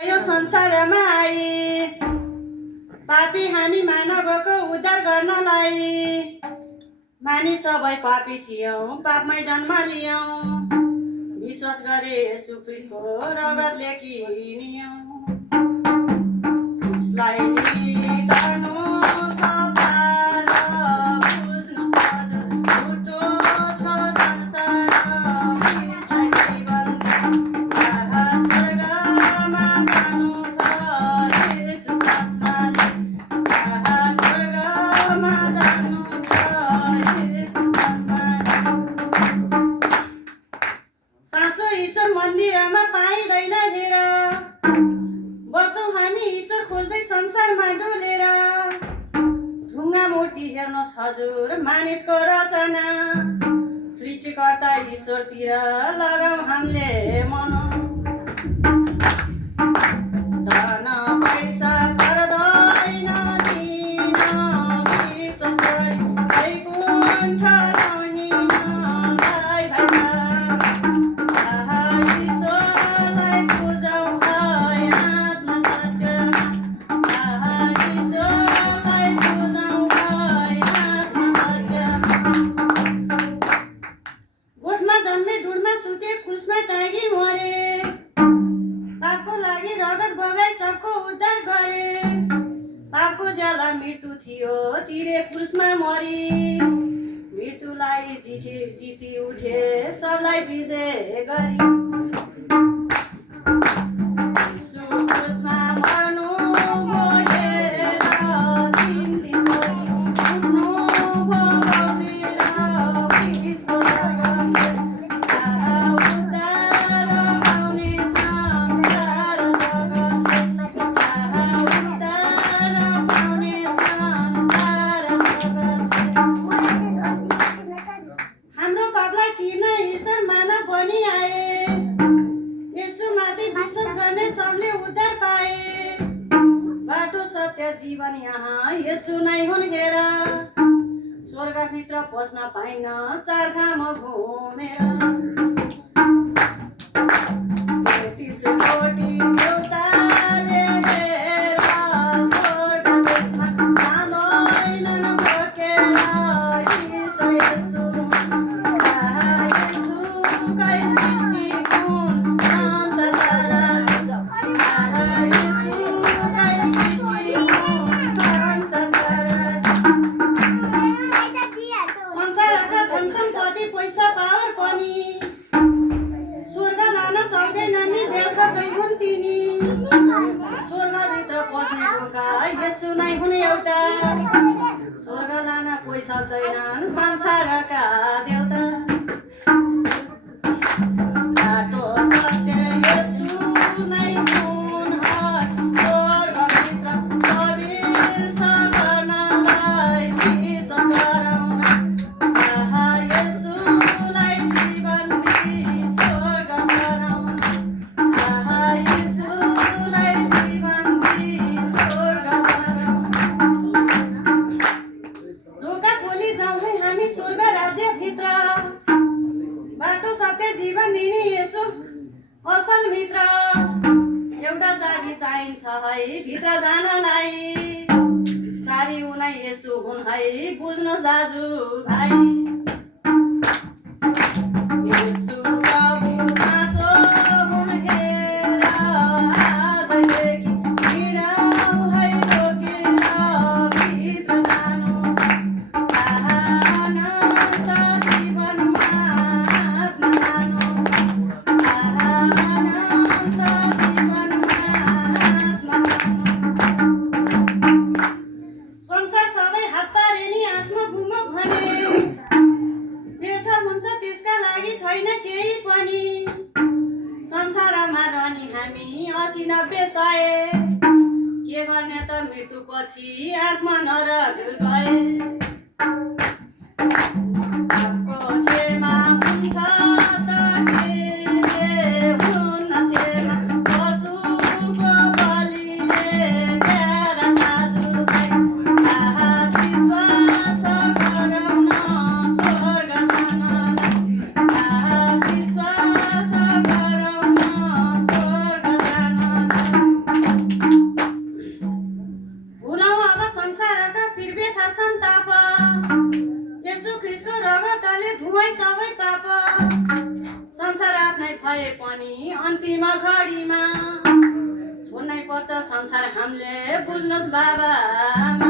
यो संसारमा आई पापी हामी मानवको उद्धार गर्नलाई मानिस सबै पापी थियौँ पापमै जन्म लियौँ विश्वास गरे येशू ख्रीष्टको रगतले किनियौँ ख्रीष्टलाई निधार्नु छ पार बुझ्नु सजिलो छुटो छ संसार ईश्वर मन्दिरमा पाइँदैन हेर बसौँ हामी ईश्वर खोज्दै संसारमा डोलेर ढुङ्गा मूर्ति हेर्नुहोस् हजुर मानिसको रचना सृष्टिकर्ता ईश्वरतिर लगाउँ हामीले मन धन पैसा पर्दैन दिन विश्वास गरी वैकुण्ठ मृत्यु थियो तिरे क्रुसमा मरी मृत्युलाई जिती उठे सबलाई विजय गरी जीवन यहाँ येशू नै हुन् हेर स्वर्गभित्र पस्न पाइन चार धाम घुमेर स्वर्गभित्र पस्ने ढोका येशू नै हुन् एउटा स्वर्ग लान कोही सक्दैनन् संसारका देउता बाटो सत्य येशू नै हुन् स्वर्गभित्र प्रवेश गर्नलाई विश्वास गरौँ येशूलाई जीवन दिई स्वर्ग बनाउँ बाटो सत्य जीवन दिने येशू असल मित्र एउटा चाबी चाहिन्छ है भित्र जानलाई चाबी उनै येशू हुन् है बुझ्नुहोस् दाजु भाइ संसारमा रहने हामी 80-90 सय के गर्ने त मृत्यु पछि आत्मा नरक गए आपको छेमा हुन्छ त के हुन्न छेमा पशुको बलिले प्यारा दाजुभाइ विश्वास गरौँ न स्वर्ग जानलाई विश्वास गरौँ न स्वर्ग जानलाई संसार हामीले बुझ्नुहोस् बाबा